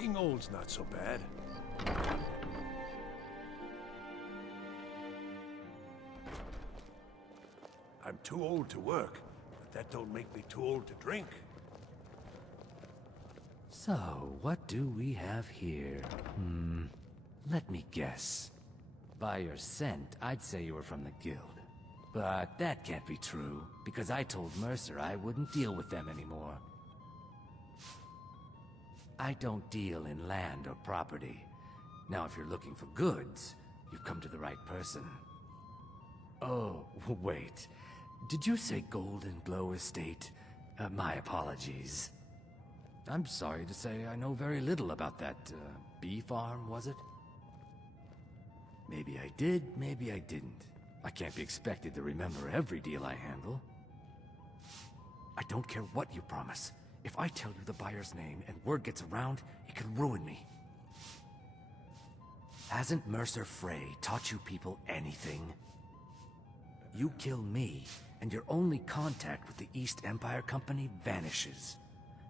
Being old's not so bad. I'm too old to work, but that don't make me too old to drink. So, what do we have here? Let me guess. By your scent, I'd say you were from the guild. But that can't be true, because I told Mercer I wouldn't deal with them anymore. I don't deal in land or property. Now, if you're looking for goods, you've come to the right person. Oh, wait. Did you say Golden Glow Estate? My apologies. I'm sorry to say I know very little about that, bee farm, was it? Maybe I did, maybe I didn't. I can't be expected to remember every deal I handle. I don't care what you promise. If I tell you the buyer's name and word gets around, it can ruin me. Hasn't Mercer Frey taught you people anything? You kill me, and your only contact with the East Empire Company vanishes.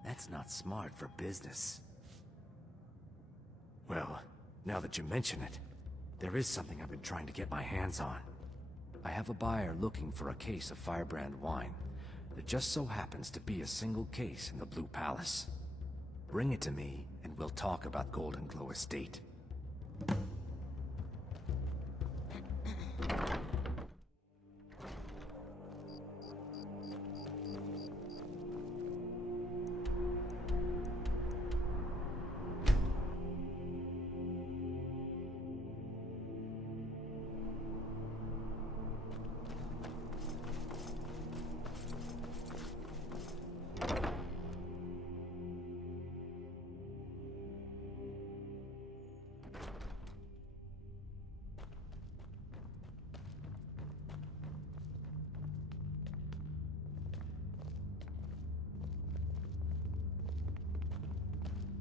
That's not smart for business. Well, now that you mention it, there is something I've been trying to get my hands on. I have a buyer looking for a case of Firebrand wine. There just so happens to be a single case in the Blue Palace. Bring it to me, and we'll talk about Golden Glow Estate.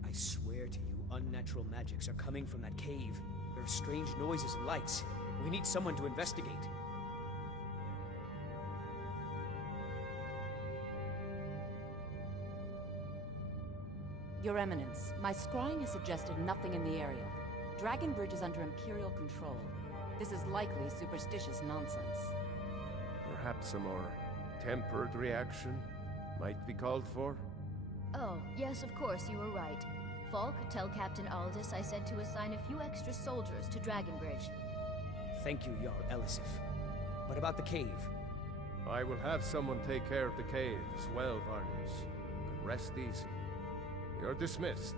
I swear to you, unnatural magics are coming from that cave. There are strange noises and lights. We need someone to investigate. Your Eminence, my scrying has suggested nothing in the area. Dragonbridge is under Imperial control. This is likely superstitious nonsense. Perhaps a more tempered reaction might be called for? Oh, yes, of course, you were right. Falk, tell Captain Aldous I said to assign a few extra soldiers to Dragonbridge. Thank you, Jarl Elisif. What about the cave? I will have someone take care of the cave as well, Varnius. You can rest easy. You're dismissed.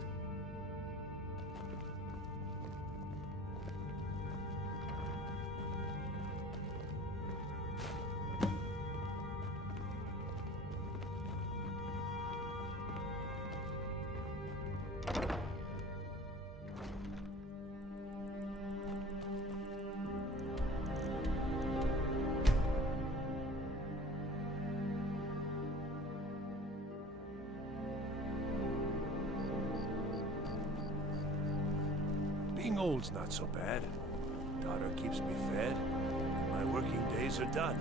Being old's not so bad. Daughter keeps me fed, and my working days are done.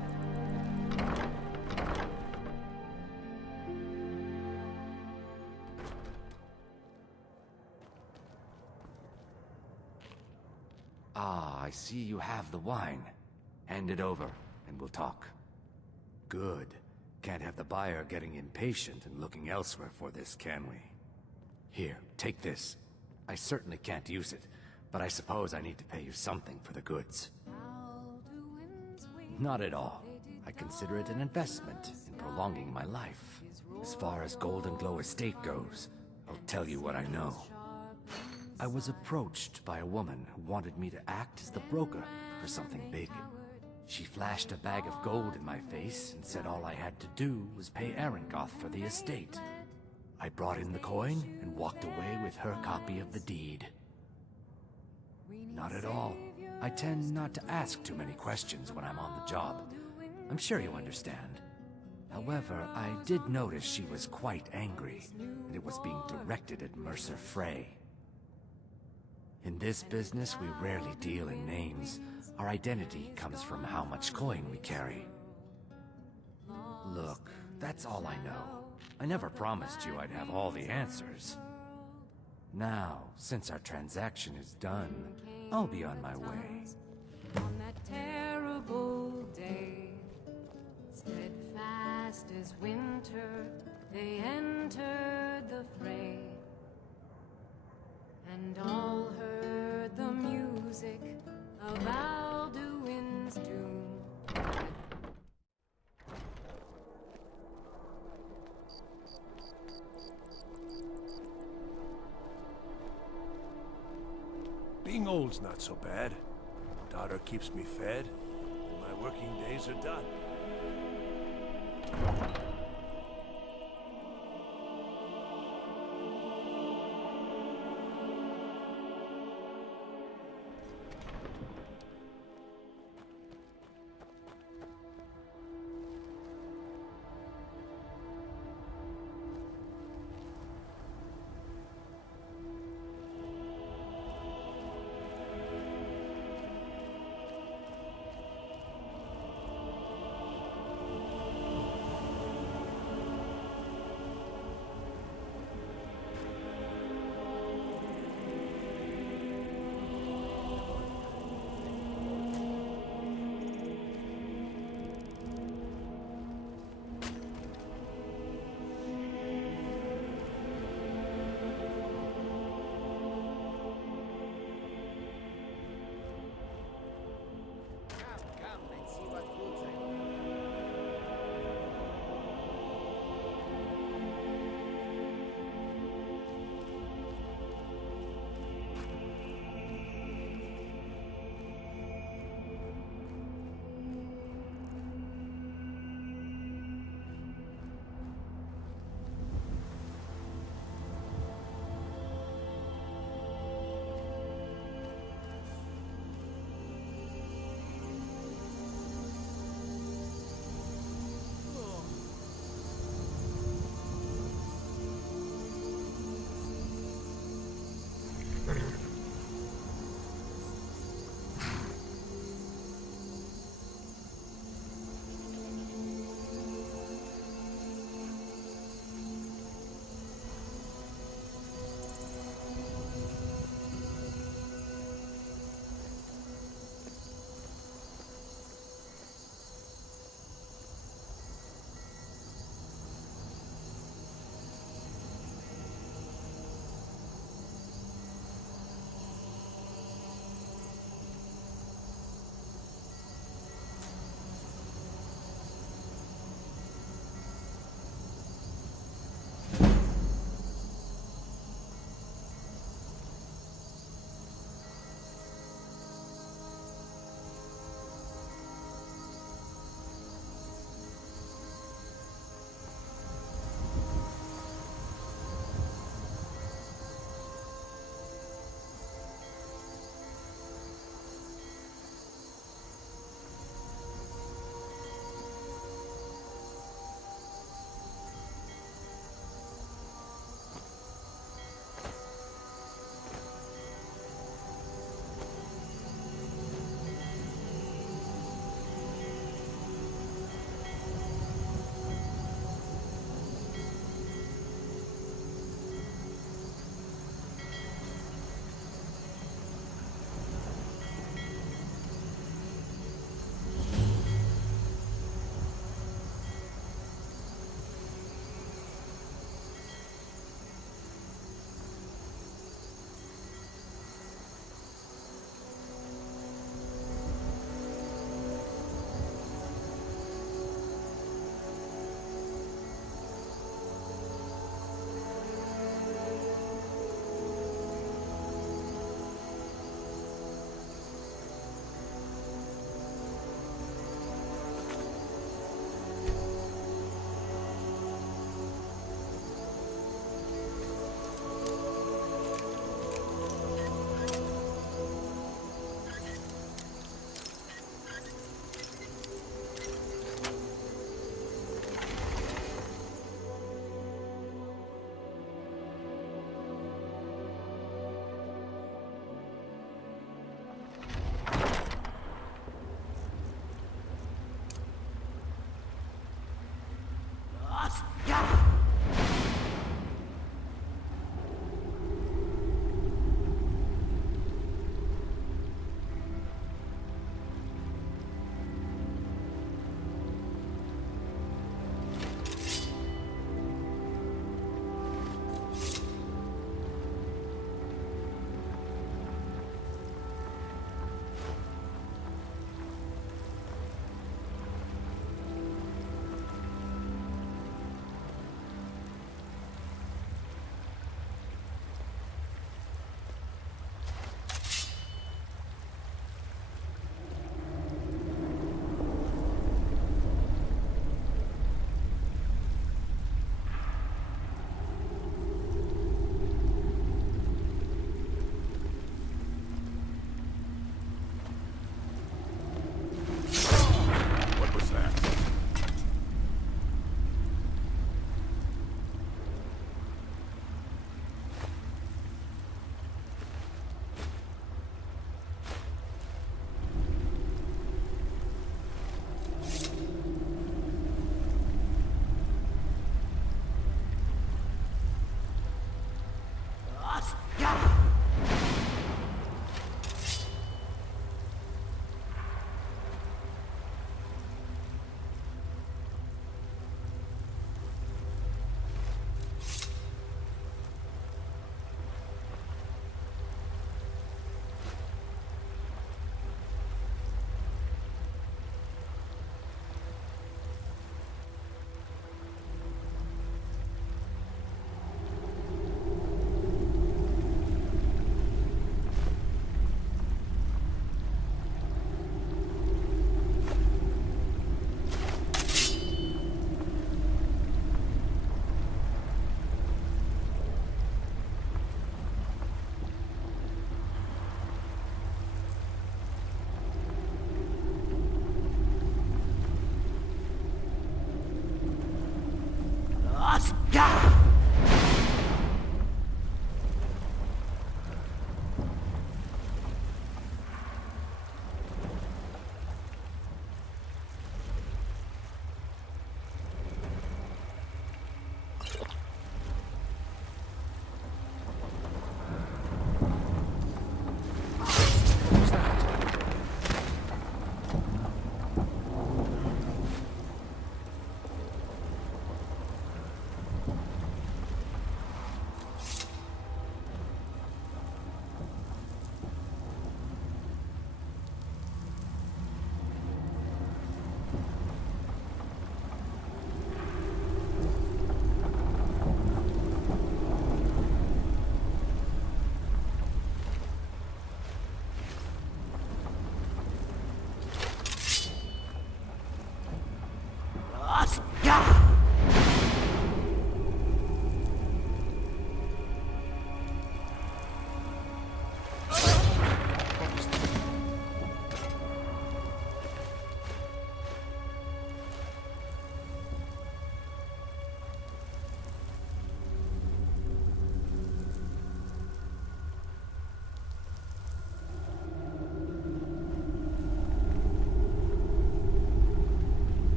Ah, I see you have the wine. Hand it over, and we'll talk. Good. Can't have the buyer getting impatient and looking elsewhere for this, can we? Here, take this. I certainly can't use it, but I suppose I need to pay you something for the goods. Not at all. I consider it an investment in prolonging my life. As far as Golden Glow Estate goes, I'll tell you what I know. I was approached by a woman who wanted me to act as the broker for something big. She flashed a bag of gold in my face and said all I had to do was pay Arangoth for the estate. I brought in the coin and walked away with her copy of the deed. Not at all. I tend not to ask too many questions when I'm on the job. I'm sure you understand. However, I did notice she was quite angry, and it was being directed at Mercer Frey. In this business, we rarely deal in names. Our identity comes from how much coin we carry. Look, that's all I know. I never promised you I'd have all the answers. Now, since our transaction is done, I'll be on my way. On that terrible day, steadfast as winter, they entered the fray, and all heard the music of Alduin's doom. Being old's not so bad. Daughter keeps me fed, and my working days are done.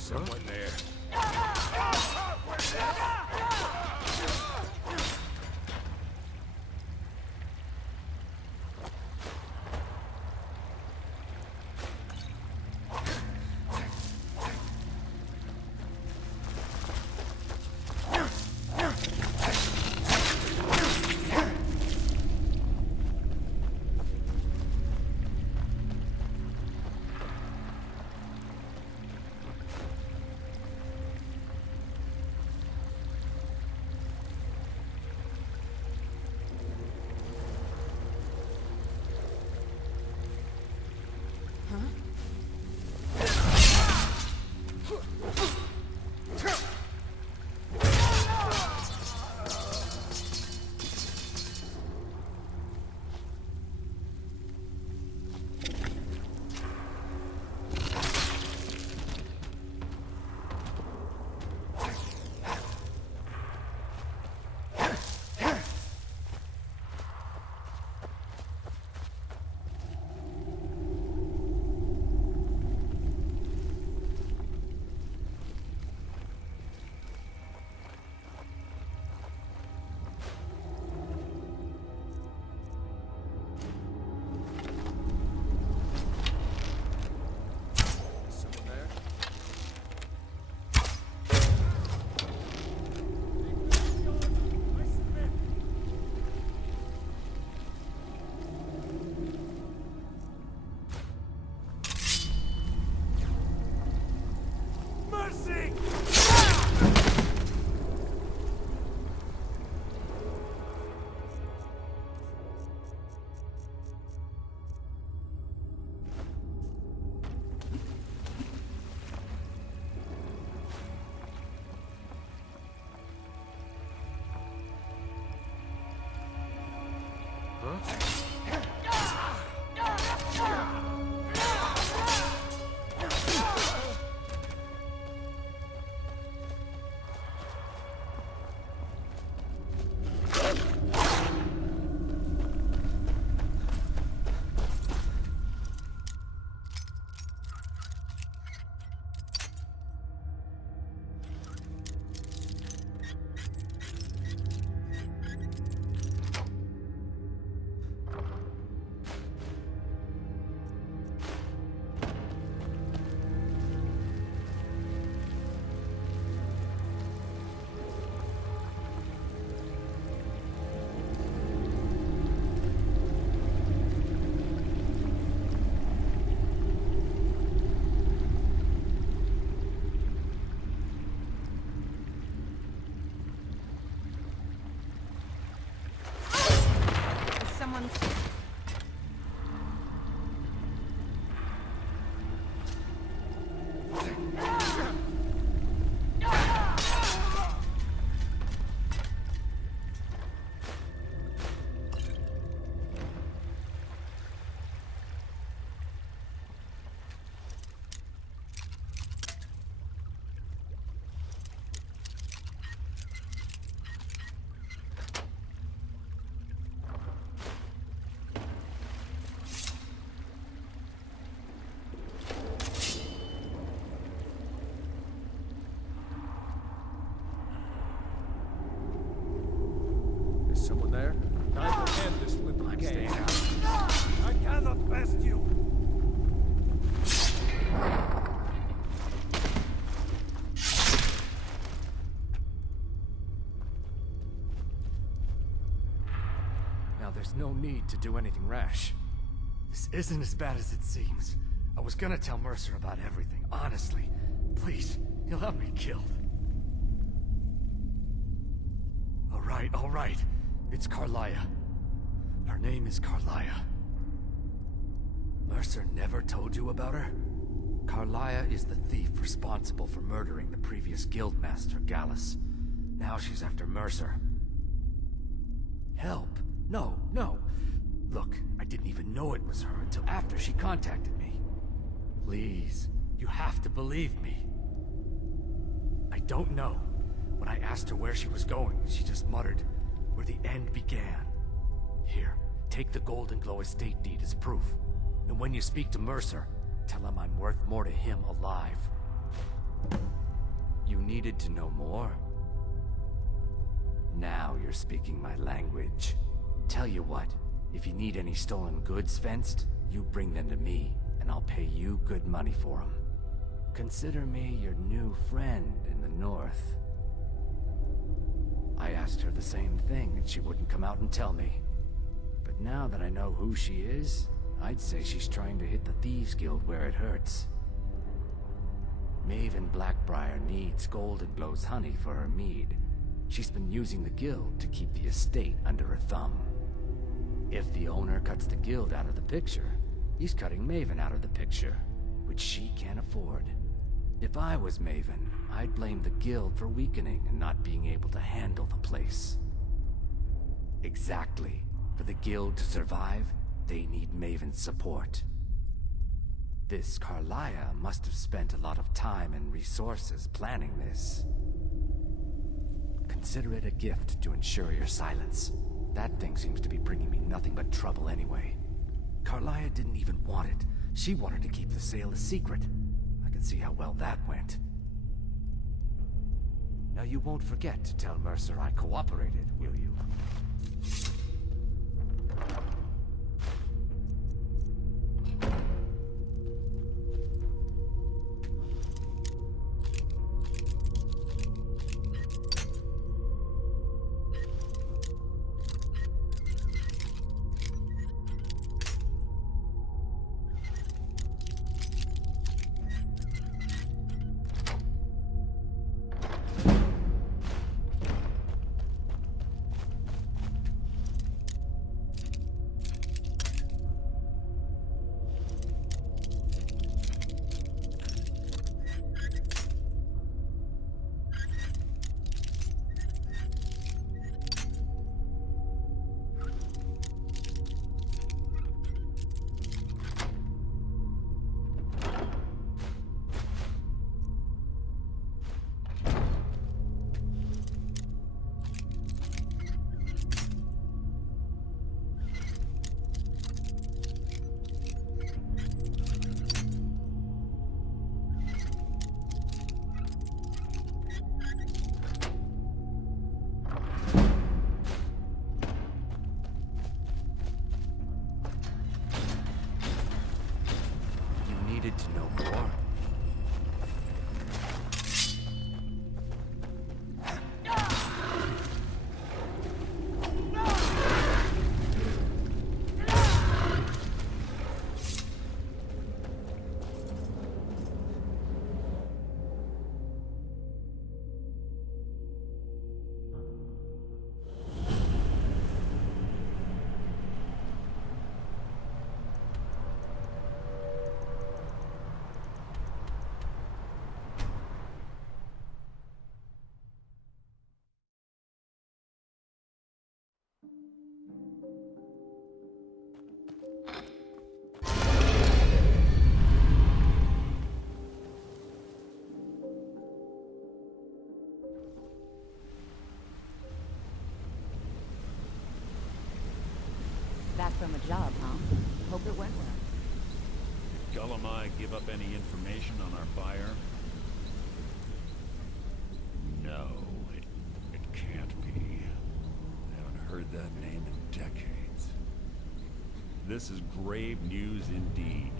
There's someone there. Someone there? Time to end this little game. I cannot best you! Now there's no need to do anything rash. This isn't as bad as it seems. I was gonna tell Mercer about everything, honestly. Please, he'll have me killed. All right. It's Carlia. Her name is Carlia. Mercer never told you about her? Carlia is the thief responsible for murdering the previous guildmaster, Gallus. Now she's after Mercer. Help? No. Look, I didn't even know it was her until after she contacted me. Please, you have to believe me. I don't know. When I asked her where she was going, she just muttered, "Where the end began." Here, take the Golden Glow estate deed as proof. And when you speak to Mercer, tell him I'm worth more to him alive. needed to know more? Now you're speaking my language. Tell you what, if you need any stolen goods fenced, you bring them to me, and I'll pay you good money for them. Consider me your new friend in the north. I asked her the same thing, and she wouldn't come out and tell me. But now that I know who she is, I'd say she's trying to hit the Thieves Guild where it hurts. Maven Blackbriar needs Goldenglow's honey for her mead. She's been using the guild to keep the estate under her thumb. If the owner cuts the guild out of the picture, he's cutting Maven out of the picture, which she can't afford. If I was Maven, I'd blame the guild for weakening and not being able to handle the place. Exactly. For the guild to survive, they need Maven's support. This Carlia must have spent a lot of time and resources planning this. Consider it a gift to ensure your silence. That thing seems to be bringing me nothing but trouble anyway. Carlia didn't even want it. She wanted to keep the sale a secret. I can see how well that went. Now you won't forget to tell Mercer I cooperated, will you? To know more. Back from a job, huh? Hope it went well. Did Gulum-Ei give up any information on our buyer? No, it can't be. I haven't heard that name in decades. This is grave news indeed.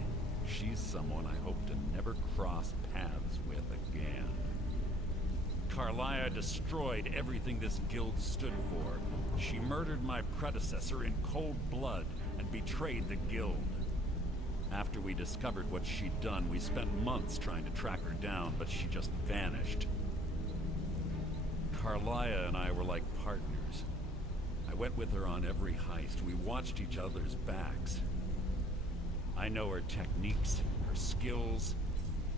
She's someone I hope to never cross paths with again. Carlia destroyed everything this guild stood for. She murdered my predecessor in cold blood and betrayed the guild. After we discovered what she'd done, we spent months trying to track her down, but she just vanished. Carlia and I were like partners. I went with her on every heist. We watched each other's backs. I know her techniques, her skills.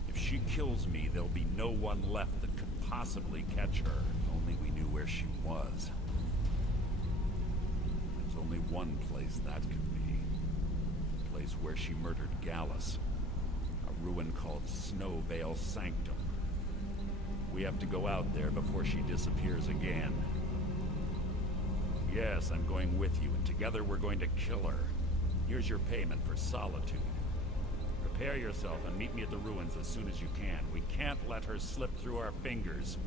If she kills me, there'll be no one left that could possibly catch her. If only we knew where she was. There's only one place that could be. The place where she murdered Gallus. A ruin called Snowvale Sanctum. We have to go out there before she disappears again. Yes, I'm going with you, and together we're going to kill her. Here's your payment for solitude. Prepare yourself and meet me at the ruins as soon as you can. We can't let her slip through our fingers.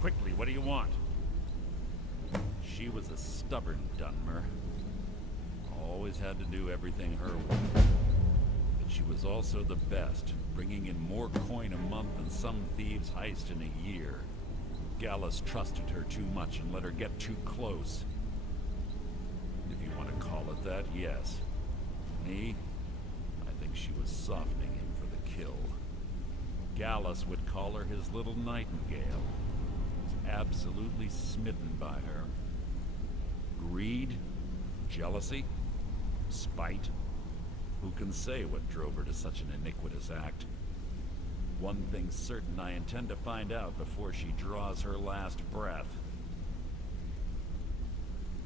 Quickly, what do you want? She was a stubborn Dunmer. Always had to do everything her way. But she was also the best, bringing in more coin a month than some thieves heist in a year. Gallus trusted her too much and let her get too close. If you want to call it that, yes. Me? I think she was softening him for the kill. Gallus would call her his little nightingale. He was absolutely smitten by her. Greed? Jealousy? Spite? Who can say what drove her to such an iniquitous act? One thing's certain, I intend to find out before she draws her last breath.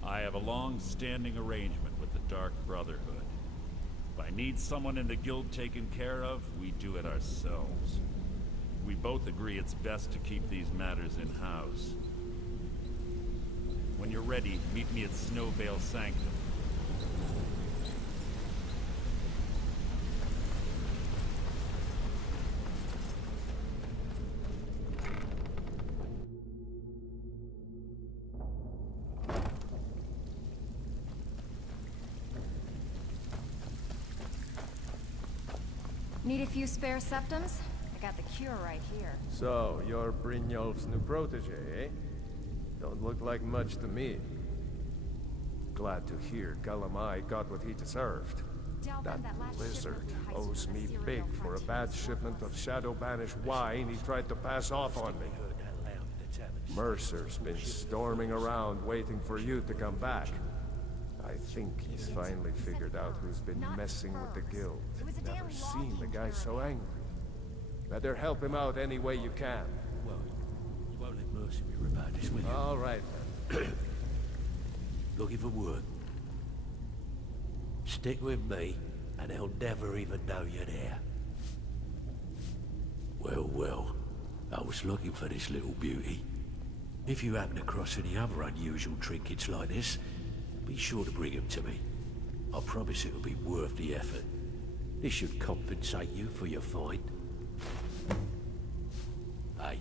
I have a long-standing arrangement with the Dark Brotherhood. If I need someone in the guild taken care of, we do it ourselves. We both agree it's best to keep these matters in-house. When you're ready, meet me at Snowvale Sanctum. Need a few spare septums? I got the cure right here. So, you're Brynjolf's new protege, eh? Don't look like much to me. Glad to hear Gulum-Ei got what he deserved. That lizard owes me big for a bad shipment of shadow-banished wine he tried to pass off on me. Mercer's been storming around waiting for you to come back. I think he's finally figured out who's been messing with the guild. Never seen the guy so angry. Better help him out any way you can. Well, you won't let Mercy be about this, will you? All right. Looking for work. Stick with me, and they'll never even know you're there. Well, well. I was looking for this little beauty. If you happen across any other unusual trinkets like this, be sure to bring them to me. I promise it'll be worth the effort. This should compensate you for your find. Hey,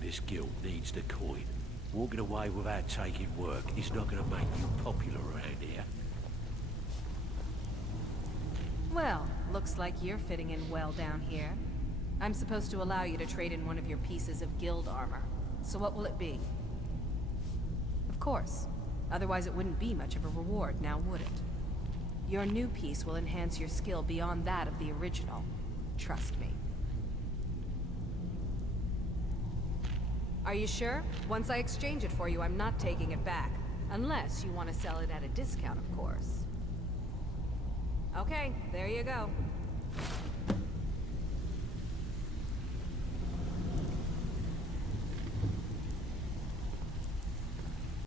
this guild needs the coin. Walking away without taking work is not gonna make you popular around here. Well, looks like you're fitting in well down here. I'm supposed to allow you to trade in one of your pieces of guild armor. So what will it be? Of course. Otherwise it wouldn't be much of a reward, now would it? Your new piece will enhance your skill beyond that of the original. Trust me. Are you sure? Once I exchange it for you, I'm not taking it back. Unless you want to sell it at a discount, of course. Okay, there you go.